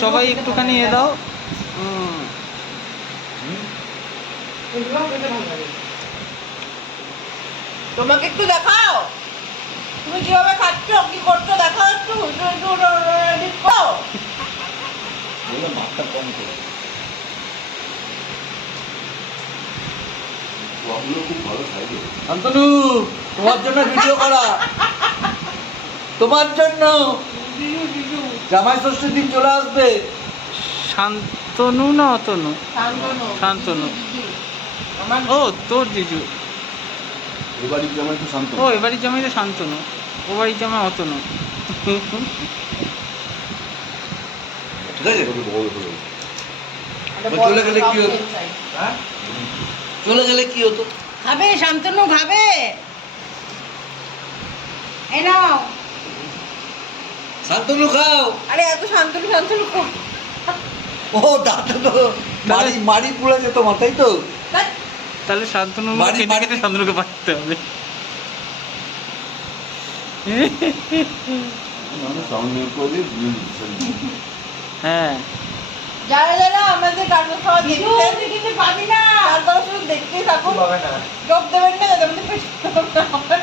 সবাই একটুখানি এ দাও। তোমাকে একটু দেখাও, তুমি কিভাবে খাচ্ছ, কি করছো দেখাও একটু। মাছটা কম করে খুব ভালো খাইবে। শান্তনু, তোমার জন্য ভিডিও করা, তোমার জন্য। জামাই ষষ্ঠীর দিন চলে আসবে। শান্তনু না অতনু? শান্তনু। ও তোর জিজু। এবাড়ির জামাই তো শান্ত। ও এবাড়ির জামাই তো শান্তনু, ও বাড়ির জামাই অতনু। ঠিক আছে, বড় হয়ে চলে গেলে কি হতো? চলে গেলে কি হতো? খাবে শান্তনু, খাবে। এই নাও। শান্তনু খাও। আরে এত শান্তনু শান্তনু ও দাদা তো মারি মারি পুড়ে যেত মাথায় তো। তাহলে শান্তনু বাড়ি- কেটে কেটে শান্তনুকে পাঠাতে হবে। সামনে করে হ্যাঁ, যারা যারা আমাদের গানের খাওয়া দেখতে কিন্তু পাবি না, তারপর শুধু দেখতেই থাকুন, জব দেবেন না যাতে আমাদের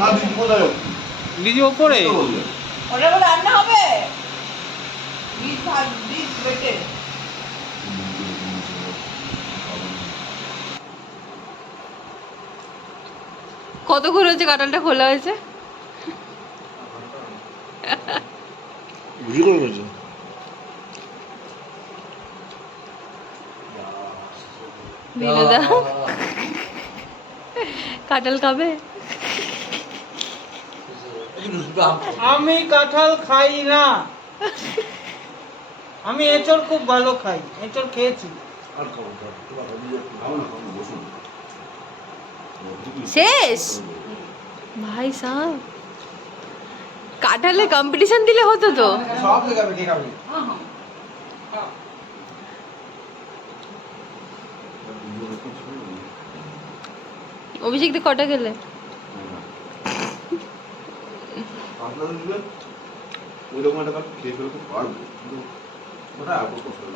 না দিদি কোথায় যাও? দিদি ওপরে। ওটা বলে রান্না হবে। বীজ ভাত, বীজ বেটে। কতক্ষণ হয়েছে কাঁঠালটা খোলা হয়েছে? বুঝি করে রয়েছে। বিনোদা কাঁঠাল খাবে? আমি কাঁঠাল খাই না, আমি এঁচড় খুব ভালো খাই, এঁচড় খেয়েছি। শেষ ভাই সাহেব, কাঁঠালে কম্পিটিশন দিলে হতো তো। সব দেখাবে, কে খাবে? অভিষেক দিয়ে কটা গেলে?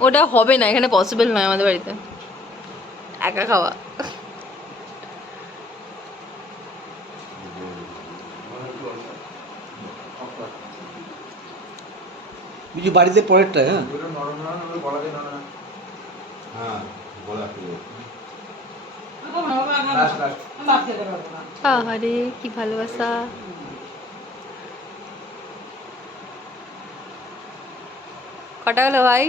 ওটা হবে না, এখানে পসিবল নয় আমাদের বাড়িতে একা খাওয়া। বুঝি বাড়িতে পরেরটা। হ্যাঁ হ্যাঁ বলা আহারে কি ভালোবাসা। কটা গেল ভাই?